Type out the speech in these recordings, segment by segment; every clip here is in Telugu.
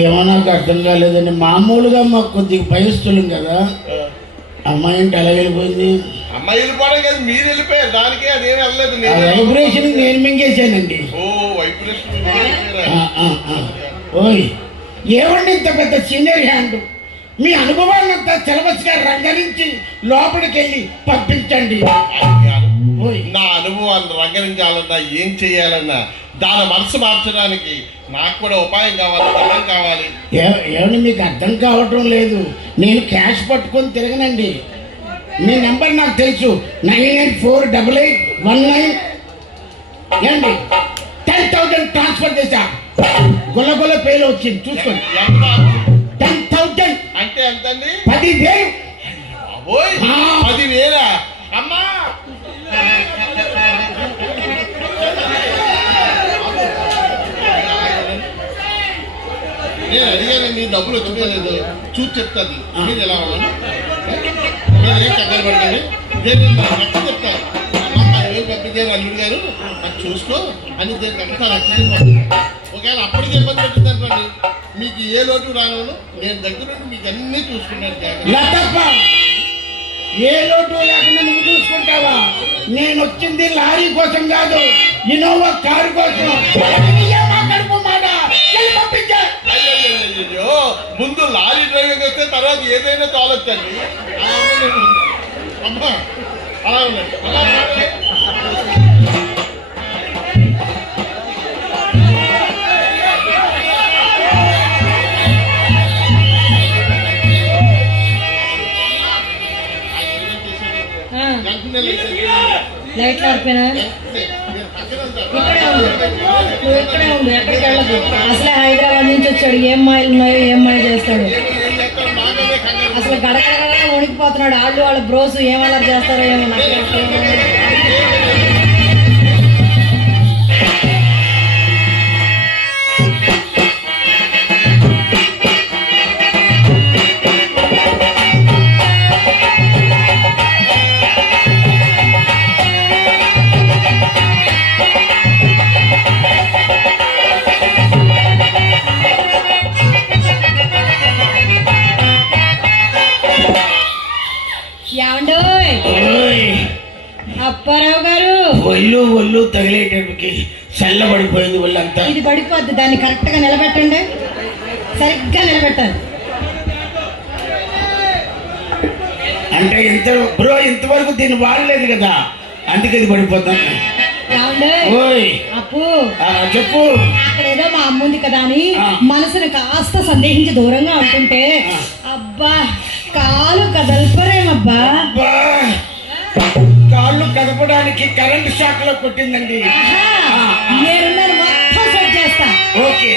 ఏమో నాకు అర్థం కాలేదండి. మామూలుగా మాకు కొద్దిగా భయస్తులం కదా, అమ్మాయి అంటే ఎలా వెళ్ళిపోయింది? అమ్మాయి వెళ్ళిపోవడం కాదు, మీరు వెళ్ళిపోయారు. దానికి అదేం వెళ్ళలేదు. వైబ్రేషన్ నేను మింగేశానండి. ఓయ్ ఏమండి ఇంత పెద్ద సీనియర్ హ్యాండ్, మీ అనుభవాన్నంతా సిలబస్ గా రంగరించి లోపలికి వెళ్ళి పంపించండి. నా అనుభవాన్ని రంగరించాలన్నా ఏం చెయ్యాలన్నా దాని మనసు మార్చడానికి నాకు కూడా ఉపాయం కావాలి, అర్థం కావాలి. ఏమని మీకు అర్థం కావటం లేదు? నేను క్యాష్ పట్టుకొని తిరగనండి. మీ నెంబర్ నాకు తెలుసు, 99488819. ఏండి 10,000 ట్రాన్స్ఫర్ చేశా, గుల్లగుల్ల పేలు వచ్చింది చూసుకోండి. 10,000 అంటే ఎంతండి? 10,000. 10,000 అమ్మా. నేను అడిగానండి, డబ్బులు వచ్చిపోలేదు, చూసి చెప్తాది. మీరు ఎలా ఉన్నాను, నేను ఏం కంగారు పడతాను, నేను లెక్క చెప్తాను. 10,000 పంపించారు అల్లుడు గారు, అది చూసుకో అని నేను లెక్క ఒకవేళ అప్పటికి ఇబ్బంది పెట్టింది అనుకోండి, మీకు ఏ లోటు రాను, నేను దగ్గర మీకు అన్నీ చూసుకుంటాను. ఏ లోటు లేకుండా నువ్వు చూసుకుంటావా? నేను వచ్చింది లారీ కోసం కాదు, ఇన్నోవా కారు కోసం. అయ్యో ముందు లారీ డ్రైవింగ్ వస్తే తర్వాత ఏదైనా చాలొచ్చండి. అమ్మా అలా ఉన్నాయి. లైట్లు ఆడిపోయినా ఇక్కడే ఉంది, ఎక్కడికి వెళ్ళదు. అసలే హైదరాబాద్ నుంచి వచ్చాడు, ఏం మాయలు ఉన్నాయో ఏం మాయ చేస్తాడు. అసలు గడగడగా వణికిపోతున్నాడు. వాళ్ళ బ్రోసు ఏమలా చేస్తారో ఏమో నాకు. అప్పారావు గారు, ఒళ్ళు తగిలేటప్పటికి చల్లబడిపోయింది ఒళ్ళంతా. ఇది పడిపోద్ది, దాన్ని కరెక్ట్ గా నిలబెట్టండి, సరిగ్గా నిలబెట్టాలి. అంటే ఇంతవరకు దీన్ని వాడలేదు కదా, అందుకే ఇది పడిపోతాను. అప్పు చెప్పు. అక్కడ ఏదో మా అమ్మ ఉంది కదా అని మనసును కాస్త సందేహించి దూరంగా ఉంటుంటే, అబ్బా కాలు కదల్పరేమబ్బా. కాళ్ళు కదపడానికి కరెంట్ షాక్ లో కొట్టిందండి. నేనున్నాను, మొత్తం సెట్ చేస్తా. ఓకే.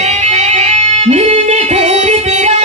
నిన్నే కోరితిరా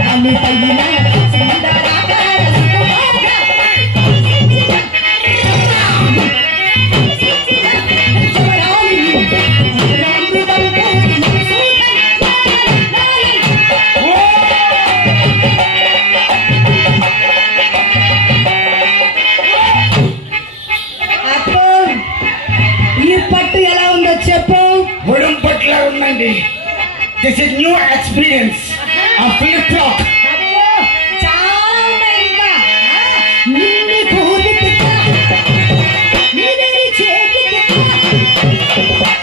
రాణి పైన సుందరాకార సుకుమార పట్టు ఎలా ఉందో చెప్పు. ఉడం పట్ల ఉందండి. This is new experience of flip flop. చాలా ఉన్నాయి ఇంకా. నిన్ను కోరి నిన్నరి చేతి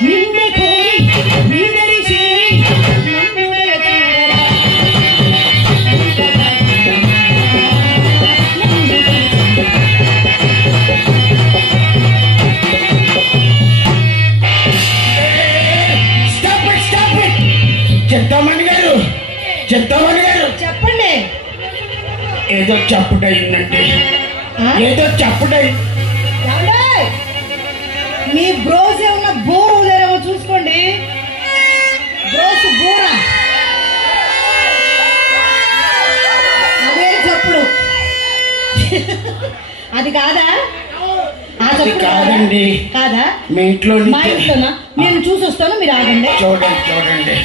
నిన్ను కోరి నిన్నరి చేరి చింతామణి గారు చెప్పండి. ఏదో చప్పుడయిందండి. ఏదో చప్పుడై మీ బ్రోస్ ఏమన్నా బోర్ వదిలేరేమో చూసుకోండి. బ్రోస్ బోరా అదే చప్పుడు. అది కాదా? ఆ చప్పుడు కాదండి. కాదా? మీ ఇంట్లో మా ఇంట్లోనా? నేను చూసి వస్తాను, మీరు ఆగండి. చూడండి చూడండి.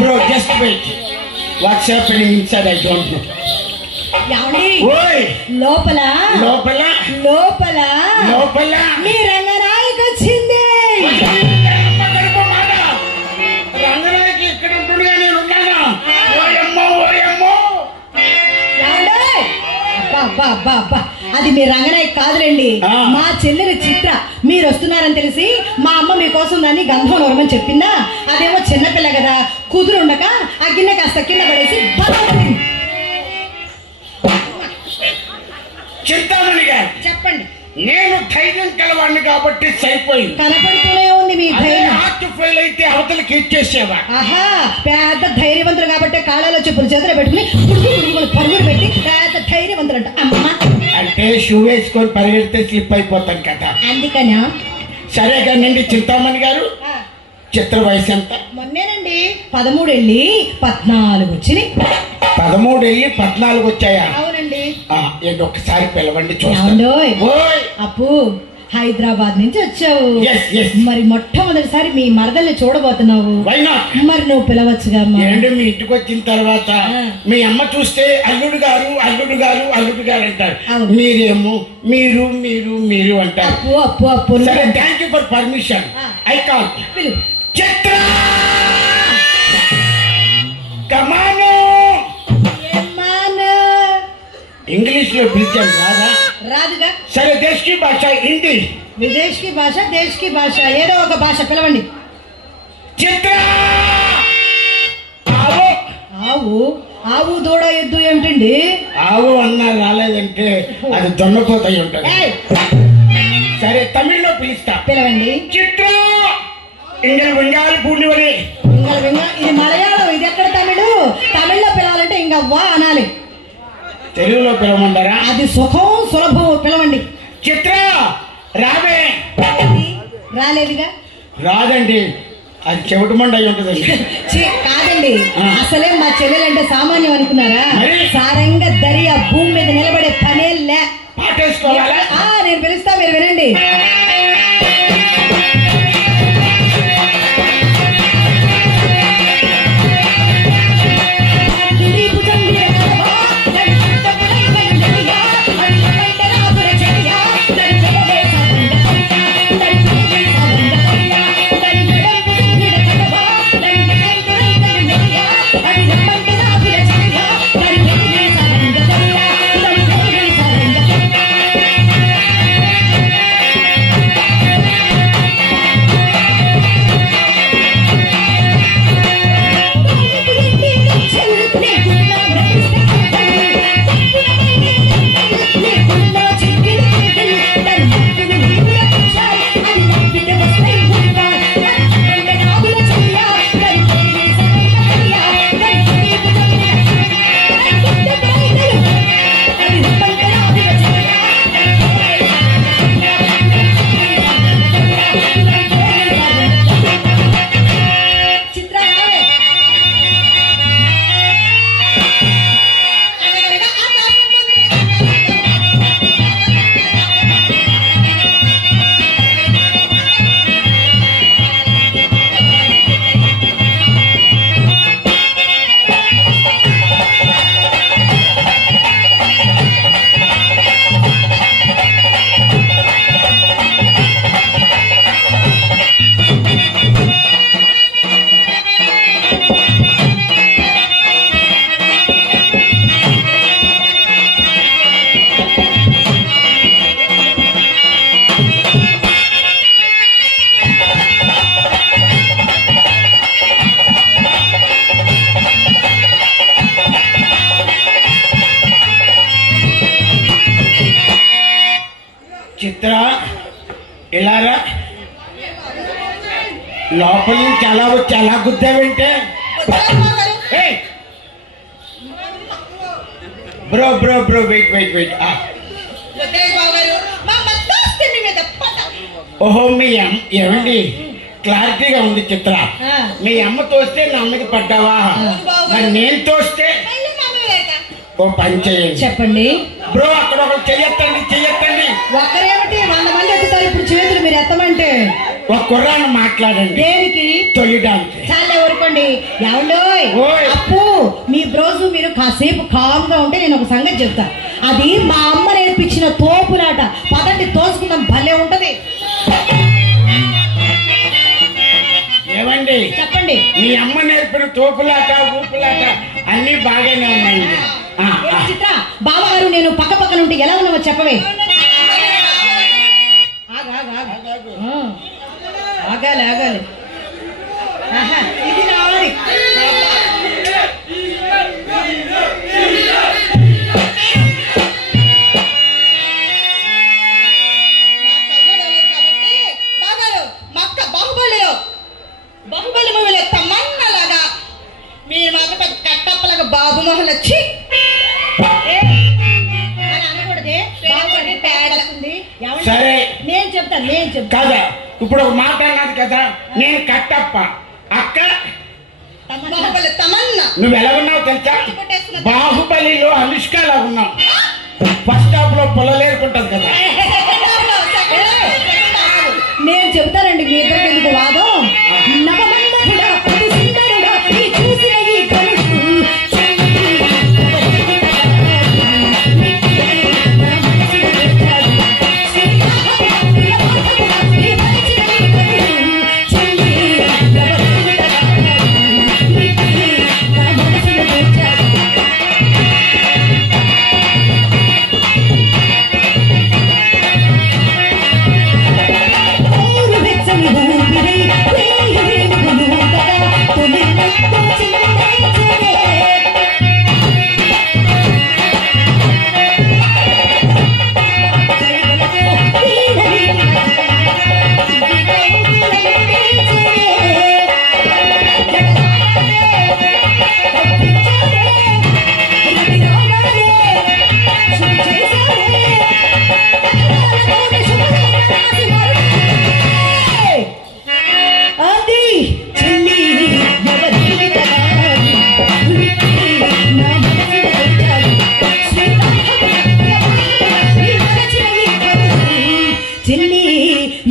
Bro, just wait. What's happening inside? I don't know. ఓయ్ లోపల లోపల లోపల లోపల మీ రంగనాయకు వచ్చింది. రంగనాయకి ఇక్కడ ఉంటుండగా నేను ఉన్నాను. ఓయమ్మో ఓయమ్మో. అబ్బా అది మీ రంగనాయక్ కాదులేండి, మా చెల్లెలి చిత్ర. మీరు వస్తున్నారని తెలిసి మా అమ్మ మీకోసం దాన్ని గంధం నోరమని చెప్పిందా. అదేమో చిన్నపిల్ల కదా, కుదురు ఉండక ఆ గిన్నె కాస్త కింద పడేసి చింతామణి గారు చెప్పండి. నేను ధైర్యం కలవాడిని కాబట్టి సరిపోయింది. కనపడుతూనే ఉంది మీ ధైర్యం. హార్ట్ ఫెయిల్ అయితే అవతలకి ఇచ్చేసేవా. ఆహా, పెద్ద ధైర్యవంతులు కాబట్టి కాళ్ళలో చెప్పులు చేతులు పెట్టుకుని పరుగులు పెట్టి పెద్ద ధైర్యవంతులు అంట. అమ్మ అంటే షూ వేసుకొని పరిగెడితే స్లిప్ అయిపోతాం కదా, అందుకనా. సరే కానండి చింతామణి గారు, చిత్ర వయసు ఎంత? మొన్నేనండి 13 వెళ్ళి 14 వచ్చినాయి. 13 వెళ్ళి 14 వచ్చాయా? అవునండి. ఏంటి ఒక్కసారి పిలవండి చూస్తాను. అప్పు హైదరాబాద్ నుంచి వచ్చావు. Yes. మరి మొట్టమొదటిసారి మీ మరదల్ని చూడబోతున్నావు. Why not? మరి నువ్వు పిలవచ్చుగా. ఏంటి మీ ఇంటికి వచ్చిన తర్వాత మీ అమ్మ చూస్తే అల్లుడు గారు అల్లుడు గారు అల్లుడు గారు అంటారు. మీరేమో మీరు మీరు మీరు అంటారు. అప్పు సరే, thank you for permission. I call Chitra. Come on. English లో పిలిచాను రాదా? రాదుగా. సరే, దేశ్ కి భాష హిందీ, విదేశ్ కి భాష, దేశ్ కి భాష, ఏదో ఒక భాష పిలవండి. చిత్ర. ఆవు. ఆవు ఆవు దూడ ఎద్దు ఏమిటండి? ఆవు అన్నా రాలేదంటే అది దొన్నపోతాయి ఉంటుంది. సరే, తమిళ్లో పిలుస్తా, పిలవండి. చిత్ర. ఇంగల్ వెంగాలి పూర్ణివరి. ఇది మలయాళం, ఇది ఎక్కడ తమిళు? తమిళ్లో పిలవాలంటే ఇంకా వా అనాలి. తెలుగులో పిలవమంటారా? అది సుఖం సులభం. పిలవండి. చిత్ర రావే. రాలేదుగా. రాదండి, అది చెవిటి మండ అయి ఉంటుందండి. కాదండి, అసలే మా చెల్లెలంటే సామాన్యం అనుకున్నారా? సారంగా దరియా భూమి మీద నిలబడే పనేలే. పాటేసుకోవాలా? నేను పిలుస్తా, మీరు వినండి. చిత్ర ఇలారా లోపల నుంచి అలా వచ్చి అలా గుద్దావంటే bro bro bro wait wait wait ఓహో మీ అమ్మ ఏమండి క్లారిటీగా ఉంది చిత్ర మీ అమ్మ తోస్తే నా అమ్మకి పడ్డావా మరి నేను తోస్తే ఓ పని చేయండి చెప్పండి బ్రో అక్కడ ఒకరు చెయ్యొద్దండి చెయ్యొద్దండి ఒక్కరేమిటి 100 మంది ఎత్తుతారు ఇప్పుడు చేతులు మీరు ఎత్తమంటే ఒక కుర్రాన్ని మాట్లాడండి దేనికి తొయ్యడానికి చాలే ఊరుకోండి ఏమండోయ్ ఓయ్. అప్పు మీ రోజు మీరు కాసేపు కామ్ గా ఉంటే నేను ఒక సంగతి చెప్తా అది మా అమ్మ నేర్పించిన తోపులాట పదండి తోసుకుందాం భలే ఉంటది ఏమండి చెప్పండి మీ అమ్మ నేర్పిన తోపులాట ఊపులాట అన్ని బాగానే ఉన్నాయండి చిత్ర బావగారు నేను పక్క పక్కన ఉంటే ఎలా ఉన్నావో చెప్పవే ఆగాలి ఆగాలి ఆహా, ఇది రావాలి బాహుబలి మూవీలో తమన్నలాగా మీరు మాత్రం పెద్ద కట్టప్పలాగా బాబు మొహన్ వచ్చి సరే నేను చెప్తాను కదా ఇప్పుడు ఒక మాట అన్నది కదా నేను కట్టప్ప అక్క బాహుబలి తమన్నా నువ్వు ఎలా ఉన్నావు తెలుసా బాహుబలిలో అనుష్కలా ఉన్నావు ఫస్ట్ హాఫ్ లో పొలలేరుకుంటది కదా నేను చెప్తానండి మీ ఇద్దరికి ఎందుకు వాదం నవమన్మథుడా, అతి సుందరుడా, ఈ చూసిన ఈ కనుడు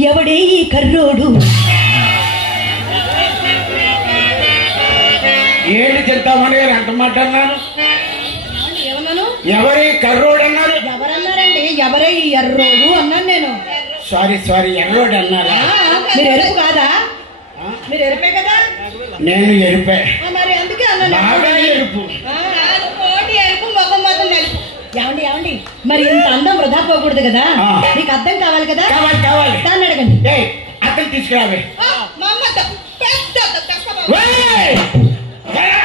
ఎవడే ఈ కర్రోడు ఏంటి చెప్తామని అంట మాట అన్నాను ఏమన్నాను ఎవరి కర్రోడు అన్నారు ఎవరన్నారండి ఎవరే ఈ ఎర్రోడు అన్నాను నేను సారీ సారీ ఎర్రోడు అన్నారా మీరు ఎరుపు కాదా మీరు ఎరుపే కదా నేను ఎరిపే మరి అందుకే అన్నాను బాగా ఎరుపు కోటి ఎరుపు ముఖం మొత్తం నలుపు ఏమండి ఏమండి మరి ఇంత అందం వృధా పోకూడదు కదా మీకు అర్థం కావాలి కదా కావాలి కావాలి దాన్ని అడగండి ఏయ్ అతను తీసుకురావే మా అమ్మ పెద్ద ఓయ్! ఏరా,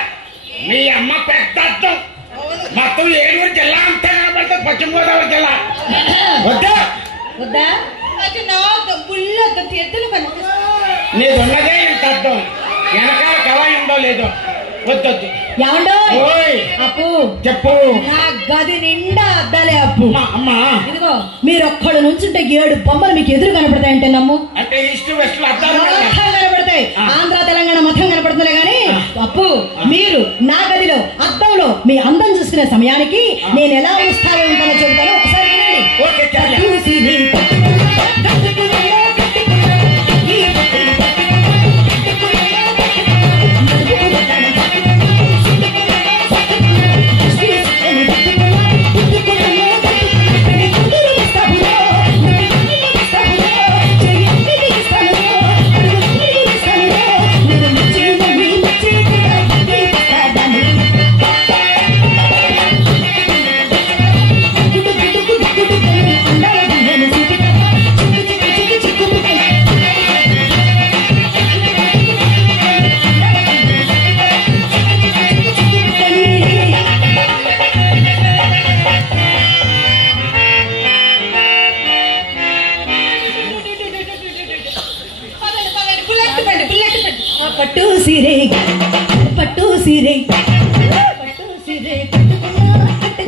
మీ అమ్మ పెద్ద అర్థం మొత్తం ఏలూరు జిల్లా అంతా కనబడుతుంది పశ్చిమ గోదావరి జిల్లా వద్దా వద్దా అది నా బుల్ల ఎద్దులు కనిపిస్తుంది నీదున్నదే ఇంత అర్థం వెనకాల కళ ఉందో లేదో వద్దొద్దు ఏమండో ఓయ్ అప్పు చెప్పు నా గది నిండా అద్దాలే అప్పు అమ్మా ఇదిగో మీరు ఒక్కడు నుంచుంటే 7 బొమ్మలు మీకు ఎదురు కనపడతాయంటే నమ్ము అంటే ఈస్ట్ వెస్ట్ లో అద్దాలు కదా. మొత్తం కనపడతాయి ఆంధ్ర తెలంగాణ మొత్తం కనపడుతున్నాయి కానీ అప్పు మీరు నా గదిలో అద్దంలో మీ అందం చూసుకునే సమయానికి నేను ఎలా ఉత్సాహం ఉంటానో చెబుతాను ఒకసారి వినండి ఓకే చాలే చూసి నీ గుడ్డు సిరే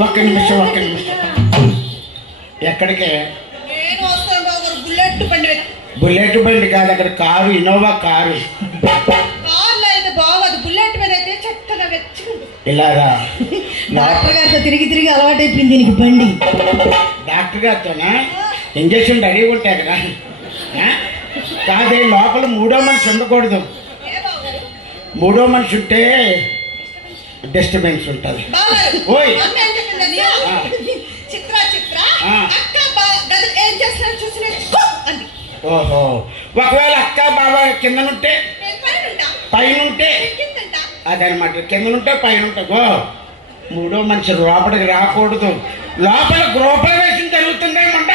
ఒక్క నిమిషం ఎక్కడికే? నేను వస్తాను బాబు, బుల్లెట్ బండి. బుల్లెట్ బండి కాదు, అక్కడ కారు, ఇన్నోవా కారు. కార్లో అయితే బాగోదు, బుల్లెట్ మీద అయితే చక్కగా వెచ్చుకుంటుంది. ఇలాగా డాక్టర్ గారితో తిరిగి అలవాటు అయిపోయింది దీనికి బండి. డాక్టర్ గారితోనా? ఇంజక్షన్ రెడీ ఉంటాయి కదా. కాదే, లోపల మూడో మనిషి ఉండకూడదు. మూడో మనిషి ఉంటే డిస్టర్బెన్స్ ఉంటుంది. ఓయ్ చిత్ర ఏం చేస్తున్నారు చూసి అంది. ఓహో, ఒకవేళ అక్క బాబా కిందనుంటే పైనుంటే అదనమాట, కిందనుంటే పైనుంటే గో. మూడో మనిషి లోపలికి రాకూడదు. లోపల గృహప్రవేశం జరుగుతుందేమంట.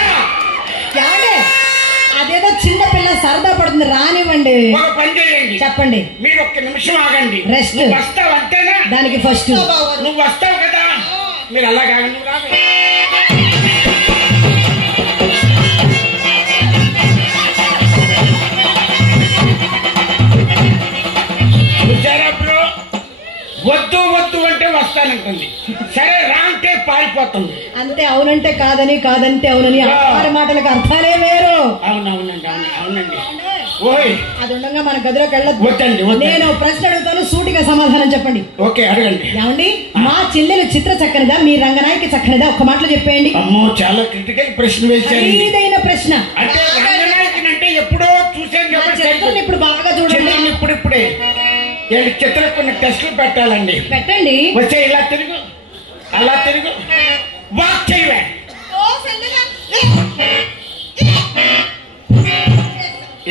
అదేదో చిన్న పిల్ల సరదా పడుతుంది, రానివ్వండి. ఒక పని చేయండి, చెప్పండి. మీరు ఒక్క నిమిషం ఆగండి. రెస్ట్. వస్తావు అంతేనా? దానికి ఫస్ట్ నువ్వు వస్తావు కదా, మీరు అలాగే ఆగండి. నువ్వు రాదు. వద్దు వద్దు అంటే వస్తానంటుంది. సరే రా అంటే పారిపోతుంది. అంతే, అవునంటే కాదని, కాదంటే అవునని. ఆరు మాటలకు అర్థాలే వేరు. అవునవునండి, అవునండి. ఓయ్, అది ఉండగా మన గదిలోకి వెళ్ళదు. వద్దండి. నేను ప్రశ్న అడుగుతాను, సూటిగా సమాధానం చెప్పండి. ఓకే, అడగండి. ఏమండి, మా చెల్లెలు చిత్ర చక్కనిదా, మీ రంగనాయకి చక్కనిదా? ఒక్క మాటలో చెప్పేయండి. అమ్మో, చాలా క్రిటికల్ ప్రశ్న వేశారు. ఖరీదైన ప్రశ్న. అంటే రంగనాయకి అంటే ఎప్పుడో చూసాను. ఇప్పుడు బాగా చూడండి. ఇప్పుడిప్పుడే చిత్రం కొన్ని టెస్టులు పెట్టాలండి. పెట్టండి. వచ్చే ఇలా తిరుగు, అలా తిరుగు, వాక్ చేయవే.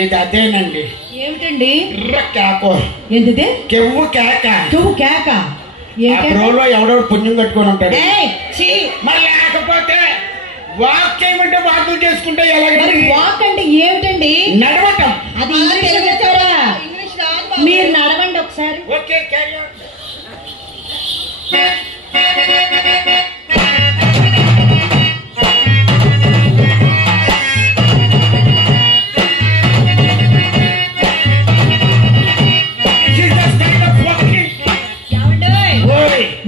ఇది అదేనండి. ఏమిటండి? కేకో. ఏంటిది? కెవ్వు కేక. కెవ్వు కేక. రోలో ఎవడో పుణ్యం కట్టుకొని ఉంటాడు. మరి లేకపోతే వాక్ చేయమంటే వాకులు చేసుకుంటే ఎలాగండి? వాక్ అంటే ఏమిటండి? నడవటం. అది ఇంగ్లీష్ చెప్తారా? మీరు నడవండి ఒకసారి. Okay, carry on.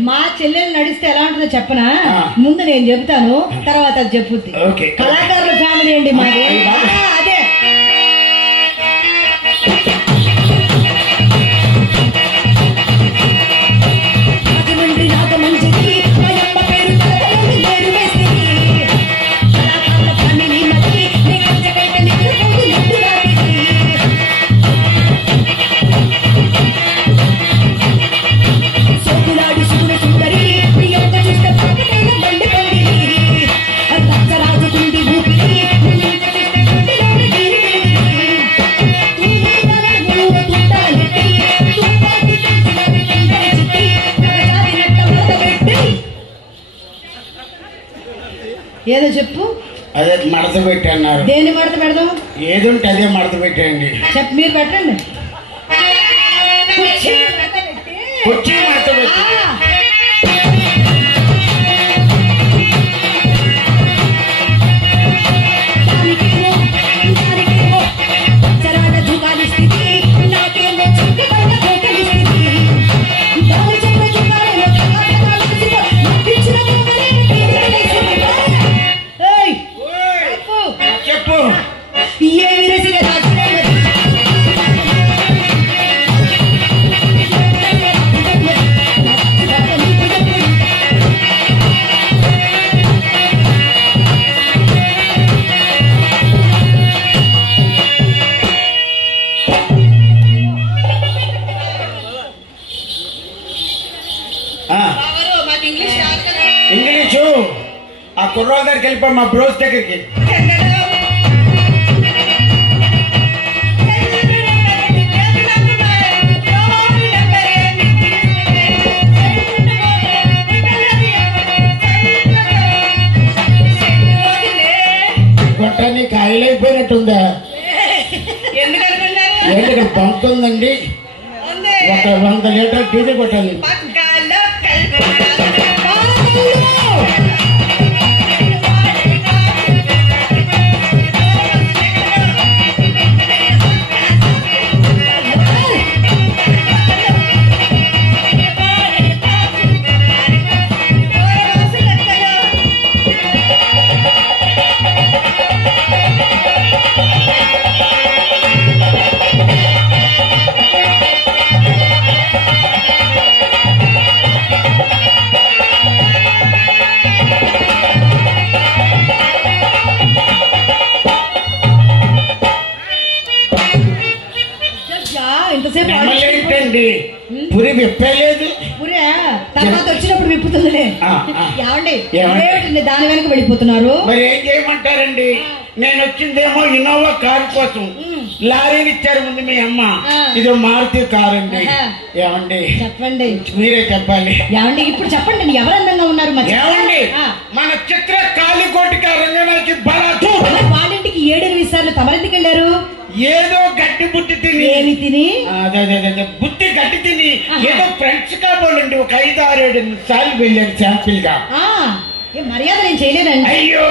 మా చెల్లెలు నడిస్తే ఎలా ఉంటుందో చెప్పనా? ముందు నేను చెబుతాను, తర్వాత అది చెప్పుద్ది. కళాకారుల ఫ్యామిలీ అండి మాది. అదే ఏదో చెప్పు. అదే మడత పెట్టి అన్నారు. దేని మడత పెడదాం? ఏదుంటే అదే మడత పెట్టండి. చెప్పు, మీరు పెట్టండి. కుర్చీ మడత పెట్టి. చెప్పు. ఇంగ్లీషు ఆ కుర్రోళ్ళ దగ్గరికి వెళ్ళిపో, మా బ్రోస్ దగ్గరికి. గొట్టానికి ఆయిల్ అయిపోయినట్టుందా? ఎందుకంటే బంక్ ఉందండి. ఒక 100 లీటర్ డీజిల్ కొట్టాలి. విప్పలేదు. తర్వాత వచ్చినప్పుడు విప్పుతుందిలే. ఏమండి ఏమిటండి దాని వెనక వెళ్ళిపోతున్నారు? మరి ఏం చేయమంటారండి, నేను వచ్చిందేమో ఇన్నోవా కారు కోసం, లారీలు ఇచ్చారు ముందు మీ అమ్మ, ఇది మారుతి కారు అండి. ఏమండి చెప్పండి, మీరే చెప్పాలి. ఏమండి ఇప్పుడు చెప్పండి, ఎవరు అందంగా ఉన్నారు? ఏమండి మన చిత్ర కాలికోటిక రంగనాథ్కి బలాదు వాళ్ళింటికి 7-8 సార్లు తమరెందుకు వెళ్ళారు? ఏదో గడ్డి బుట్టి తిని. ఏమి తిని? బుట్టి గడ్డి తిని ఏదో ఫ్రెండ్స్ కాబోలండి ఒక 5-6-7 సార్లు వెళ్ళాను శాంపిల్ గా. మర్యాద నేను చేయలేదండి. అయ్యో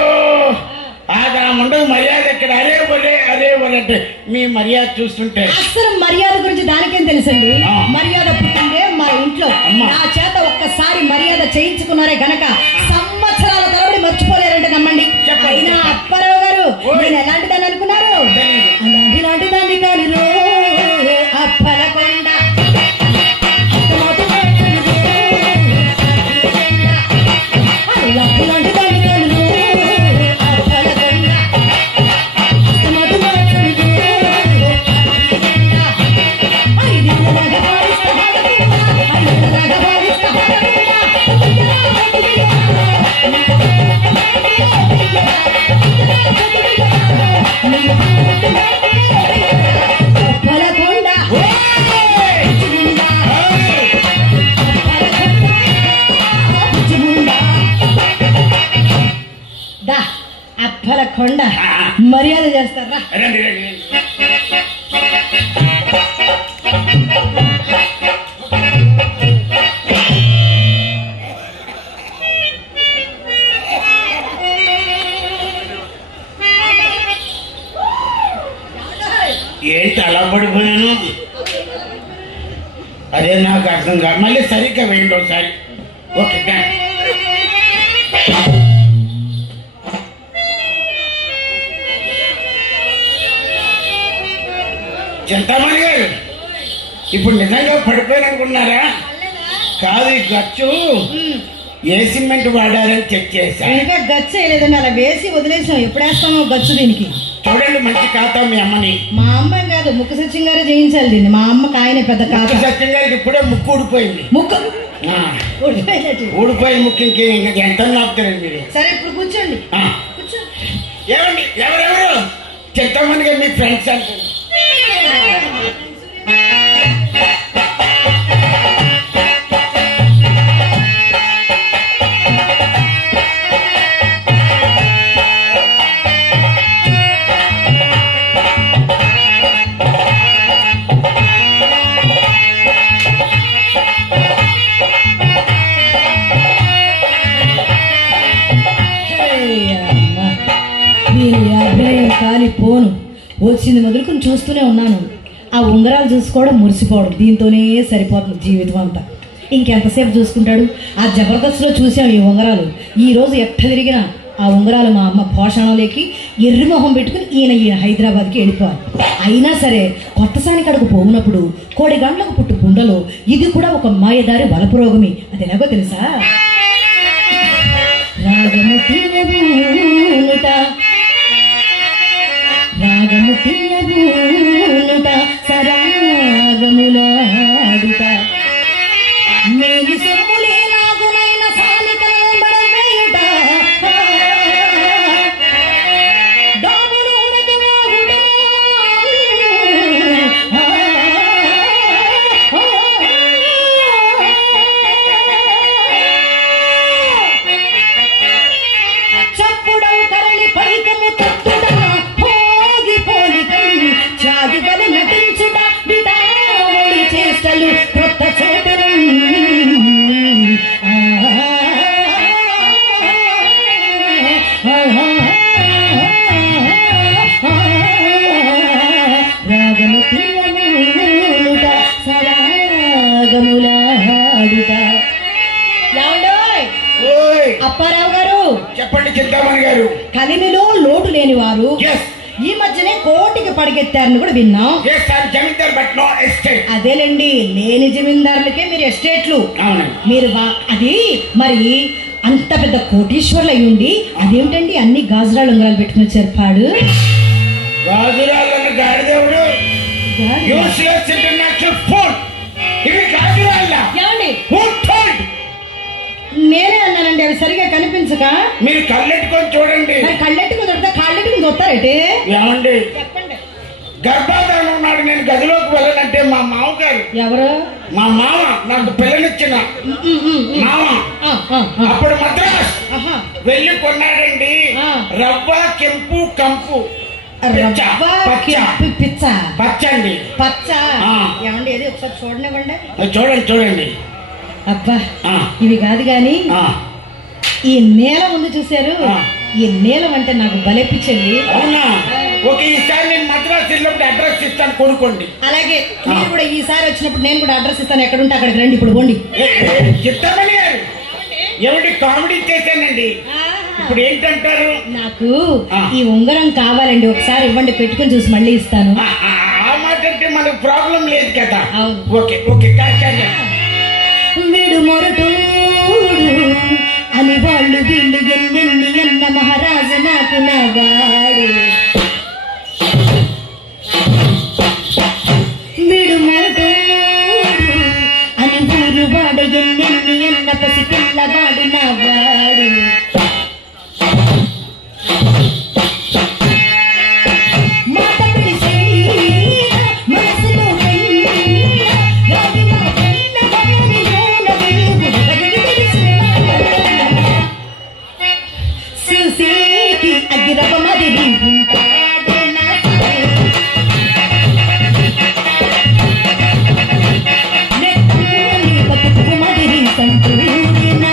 ఆగా ఉండదు మర్యాద ఇక్కడ. అరే ఒలే అంటే మీ మర్యాద చూస్తుంటే అసలు మర్యాద గురించి దానికేం తెలుసండి? మర్యాద పుట్టిందే మా ఇంట్లో. నా చేత ఒక్కసారి మర్యాద చేయించుకున్నారే గనక సంవత్సరాల తరబడి మర్చిపోలేరంటే నమ్మండి. అయినా అప్పారావు గారు నేను ఎలాంటి దాన్ని అనుకున్నారు? అలాంటి దాన్ని కాదు అప్పలకొండ. అలాంటి దాన్ని కాదు అప్పలకొండ మర్యాద చేస్తారా? ఏంటి అలా పడిపోయాను? అదే నాకు అర్థం కాదు. మళ్ళీ సరిగ్గా వేయండి ఒకసారి. ఓకే చింతామణి గారు ఇప్పుడు నిజంగా పడిపోయారనుకున్నారా? కాదు, ఈ గచ్చు ఏ సిమెంట్ వాడారని చెక్ చేశా. ఇంకా గచ్చు వేయలేదండి, అలా వేసి వదిలేసాం. ఎప్పుడు వేస్తామో గచ్చు దీనికి. చూడండి మంచి ఖాతా మీ అమ్మని. మా అమ్మాయి కాదు, ముక్కు సత్యం గారే చేయించాలి దీన్ని. మా అమ్మకి ఆయన పెద్ద ఖాతా. సత్యం గారికి ఇప్పుడే ముక్కు ఊడిపోయింది. ముక్కు ఊడిపోయి ముక్కు ఇంకా ఎంత నాపుతారండి మీరు? సరే ఇప్పుడు కూర్చోండి. ఏమండి ఎవరెవరు చింతామణి గారు మీ ఫ్రెండ్స్ అంటే? కాలి పోను వచ్చింది మొదలుకొని చూస్తూనే ఉన్నాను. ఆ ఉంగరాలు చూసుకోవడం మురిసిపోవడం దీంతోనే సరిపోతుంది జీవితం అంతా. ఇంకెంతసేపు చూసుకుంటాడు? ఆ జబర్దస్త్లో చూసాం ఈ ఉంగరాలు. ఈరోజు ఎట్ట తిరిగినా ఆ ఉంగరాలు మా అమ్మ పోషణలోకి ఎర్రిమొహం పెట్టుకుని ఈయన హైదరాబాద్కి వెళ్ళిపోవాలి. అయినా సరే కొత్తసాని కడుకు పోయినప్పుడు కోడి గంటలకు పుట్టు గుండెలో ఇది కూడా ఒక మాయదారి వలపు రోగమే. అది ఎలాగో తెలుసా? రాగము తీయబూనుట రాగము తీయబూనుట సరాగములాడుట మేలు సొమ్ములే నాగునైన సాలికలను బడవేయుట దాములోనకి వాగుట చప్పుడవు కరళి పైకము తత్తుడ భోగి పోలికం చాగి బలి నటించుట బిడావళి చేష్టలు క్రొత్త చోటరం రాగము తీయముట సరాగములాడుట. అప్పారావు గారు చెప్పండి చింతామణి గారు. కలిమిలో లోటు లేని వారు ఈ మధ్యనే కోటికి పడిగెత్తారని కూడా విన్నాం. జమీందార్ బట్ నో ఎస్టేట్. అదేలేండి, లేని జమీందారులకే మీరు ఎస్టేట్లు. మీరు అది మరి అంత పెద్ద కోటీశ్వర్లు అయి ఉండి అదేమిటండి అన్ని గాజురాలు ఉంగరాలు పెట్టుకుని వచ్చారు? పాడు గాజురాళ్ళని గాడిదేవుడు యూస్లెస్ ఇంటర్నేషనల్ ఫోన్. ఇవి గాజురాళ్ళ సరిగా కనిపించక మీరు కళ్ళెట్టుకొని చూడండి. కళ్ళెట్టుకుని దొరికితే కాళ్ళెట్టుకుని చూస్తారేటి? ఏమండి చెప్పండి. గర్భాధానం ఉన్నాడు, నేను గదిలోకి వెళ్ళనంటే మా మామగారు, ఎవరు? మా మామ నాకు పిల్లనిచ్చిన మామ అప్పుడు మద్రాస్ వెళ్ళి కొన్నాడండి రవ్వ కెంపు కంపు పిచ్చ పచ్చండి. పచ్చ ఏమండి? ఏది ఒకసారి చూడనివ్వండి. చూడండి చూడండి. అబ్బా ఇవి కాదు గాని ఈ నీలం ఉంది చూసారు, ఈ నీలం అంటే నాకు బలెప్పించండి. అవునా? ఓకే, ఈసారి నేను మద్రాసు వెళ్ళినప్పుడు అడ్రస్ ఇస్తాను, కొనుక్కోండి. అలాగే మీరు కూడా ఈసారి వచ్చినప్పుడు నేను కూడా అడ్రస్ ఇస్తాను, ఎక్కడుంటే అక్కడికి రండి. ఇప్పుడు పోండి. చెప్తామని గారు ఏమిటి కామెడీ చేశానండి. ఇప్పుడు ఏంటంటారు? నాకు ఈ ఉంగరం కావాలండి, ఒకసారి ఇవ్వండి, పెట్టుకుని చూసి మళ్ళీ ఇస్తాను. ఆ మాట అంటే మనకు ప్రాబ్లం లేదు కదా. Okay okay. వీడు మొరటోడు అని వాళ్ళు వీళ్ళు ఎన్నెన్ని అన్న మహారాజు నాకు నాగాడు. వీడు మొరటోడు అని ఊరు వాడు ఎన్నెన్ని అన్న పసి పిల్లవాడు నాగాడు. మాట పిలిచి మనసులో చూసేకి అగ్గిరవ మదిరి ఉంటాడే నా నెత్తూరి బతుకు మదిరి సంతూరి నా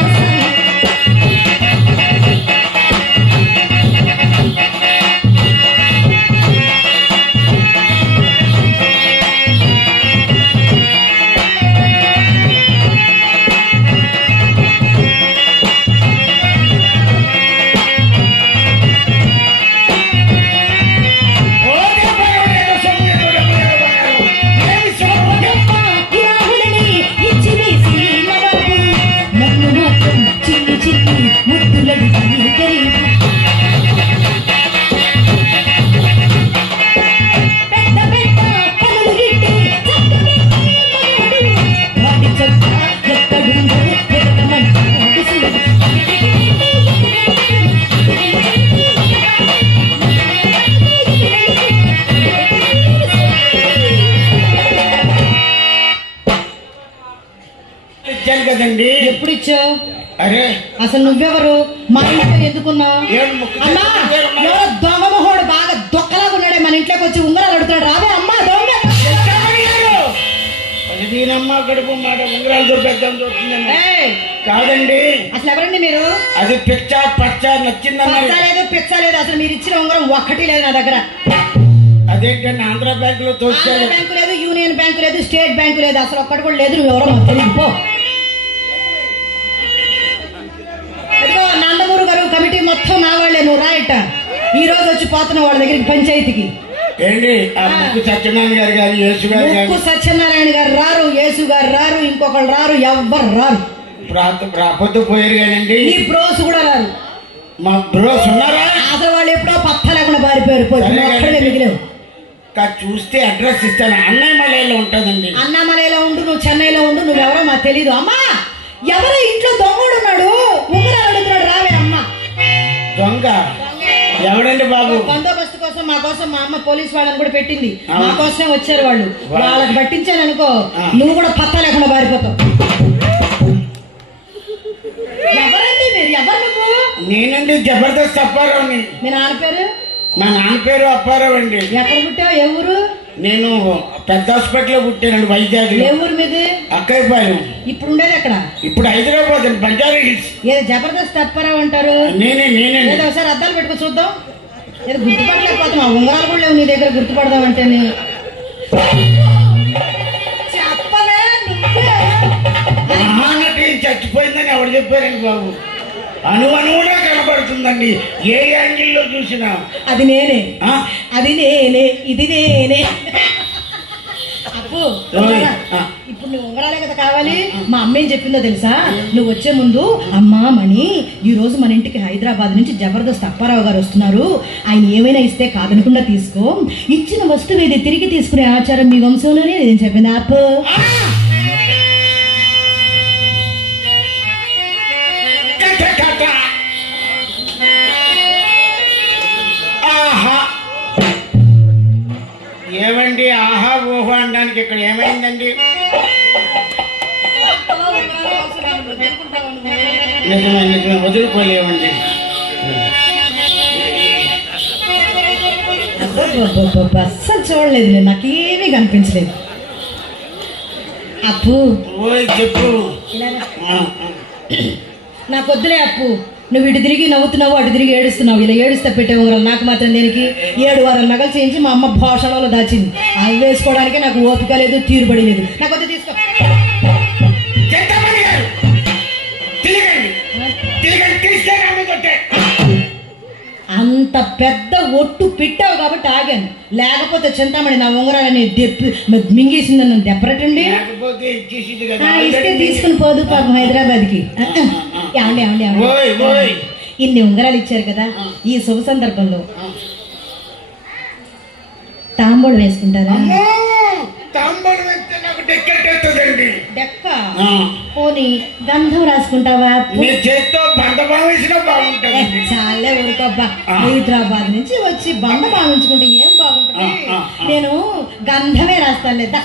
కదండి. ఎప్పుడు ఇచ్చావు? అరే అసలు నువ్వెవరు? మా ఇంట్లో ఎందుకున్నావు? దొంగ మొహోడు బాగా దొక్కలాగా ఉన్నాడే, మన ఇంట్లోకి వచ్చి ఉంగరాలు అడుగుతాడు. రావే అమ్మా దొంగ గడుపు మాట ఉంగరాలు దొరికేద్దాం చూస్తుందండి. కాదండి. అసలు ఎవరండి మీరు? అది పిచ్చ పచ్చ నచ్చిందన్నా లేదు, పిచ్చ లేదు. అసలు మీరు ఇచ్చిన ఉంగరం ఒక్కటి లేదు నా దగ్గర. అదేంటండి? ఆంధ్ర బ్యాంక్ లో ఆంధ్ర బ్యాంకు లేదు, యూనియన్ బ్యాంకు లేదు, స్టేట్ బ్యాంకు లేదు, అసలు ఒక్కటి కూడా లేదు. నువ్వు ఎవరో మాకు తెలియదు. పో. అదిగో నందమూరి గారు కమిటీ మొత్తం నా వాళ్ళే. నువ్వు రాయట. ఈ రోజు వచ్చి పోతున్నావు వాళ్ళ దగ్గరికి పంచాయతీకి. ఏంటి? ముక్కు సత్యనారాయణ గారు గారు యేసు గారు ముక్కు సత్యనారాయణ గారు రారు, యేసు గారు రారు, ఇంకొకరు రారు, ఎవ్వరు రారు. రాకపోతే పోయారు కదండి. ఈ బ్రోస్ కూడా రారు. మా బ్రోస్ ఉన్నారా? అసలు వాళ్ళు ఎప్పుడో పత్త లేకుండా పారిపోయారు. పోయి మిగిలేవు. చూస్తే అడ్రస్ ఇస్తాను. అన్నమలైలో ఉంటుందండి. అన్నమలైలో ఉండు, నువ్వు చెన్నైలో ఉండు, నువ్వెవరో మాకు తెలీదు. అమ్మా ఎవరో ఇంట్లో దొంగడు ఉన్నాడు, ఉంగరాలు అడుగుతున్నాడు. రావే అమ్మ. దొంగ ఎవడండి బాబు? బందోబస్తు కోసం మా కోసం మా అమ్మ పోలీస్ వాళ్ళని కూడా పెట్టింది. మా కోసమే వచ్చారు వాళ్ళు. వాళ్ళకి పట్టించాను అనుకో, నువ్వు కూడా పత్తా లేకుండా పారిపోతావు. ఎవరండి మీరు? ఎవరు నువ్వు? నేనండి జబర్దస్త్ అప్పారావుని. మీ నాన్న పేరు? మా నాన్న పేరు అప్పారావు అండి. ఎక్కడ పుట్టావు? ఏ ఊరు? నేను పెద్ద హాస్పిటల్లో పుట్టానండి, వైజాగ్. ఏ ఊరు మీది? అక్కయ్యపాలెం. ఇప్పుడు ఉండేది ఎక్కడ? ఇప్పుడు హైదరాబాద్ అండి, బంజారా హిల్స్. ఏదో జబర్దస్త్ అప్పారావు అంటారు. నేనే. ఏదో ఒకసారి అద్దాలు పెట్టుకో చూద్దాం. ఏదో గుర్తుపట్టలేకపోతున్నా. ఉంగరాలు కూడా లేవు నీ దగ్గర గుర్తుపడదామంటే. చెప్పవే మహానటి చచ్చిపోయిందని ఎవరు చెప్పారండి బాబు? అనువనువుగా కనబడుతుందండి, ఏ యాంగిల్లో చూసినా. అది నేనే, అది నేనే, ఇది నేనే. అప్పు ఇప్పుడు నువ్వు ఉంగరాలే కదా కావాలి. మా అమ్మ ఏం చెప్పిందో తెలుసా? నువ్వు వచ్చే ముందు, అమ్మా మణి, ఈ రోజు మన ఇంటికి హైదరాబాద్ నుంచి జబర్దస్త్ అప్పారావు గారు వస్తున్నారు, ఆయన ఏమైనా ఇస్తే కాదనకుండా తీసుకో, ఇచ్చిన వస్తువు ఇది తిరిగి తీసుకునే ఆచారం మీ వంశంలోనే నేను చెప్పింది. అప్పు ఇక్కడ ఏమైందండి? నిజమే నిజమే, వదులుకోలేవండి. అస్సలు చూడలేదు, నాకేమీ కనిపించలేదు. అప్పు ఓయ్ చెప్పు. నాకు వద్దులే అప్పు. నువ్వు ఇటు తిరిగి నవ్వుతున్నావు, అటు తిరిగి ఏడుస్తున్నావు. ఇలా ఏడుస్తే పెట్టే ఉంగరాలు నాకు మాత్రం దేనికి? 7 వారాలు నగలు చేయించి మా అమ్మ భోషణలో దాచింది. అవి వేసుకోవడానికే నాకు ఓపిక లేదు, తీరుబడి లేదు. నాకు వద్దు, తీసుకో. అంత పెద్ద ఒట్టు పెట్టావు కాబట్టి ఆగాను. లేకపోతే చింతామణి నా ఉంగరాలని మింగేసిందని నన్ను దెబ్బరటండి. ఇస్తే తీసుకుని పోదు పాపం హైదరాబాద్కి. ఏమండి ఏమండి ఏమండి, ఇన్ని ఉంగరాలు ఇచ్చారు కదా, ఈ శుభ సందర్భంలో తాంబూలం వేసుకుంటారా? డెక్క పోనీ గంధం రాసుకుంటావా? చాలే ఊరుకోబ్బా, హైదరాబాద్ నుంచి వచ్చి బండ భావించుకుంటే ఏం బాగుంటుంది. నేను గంధమే రాస్తాను లేదా.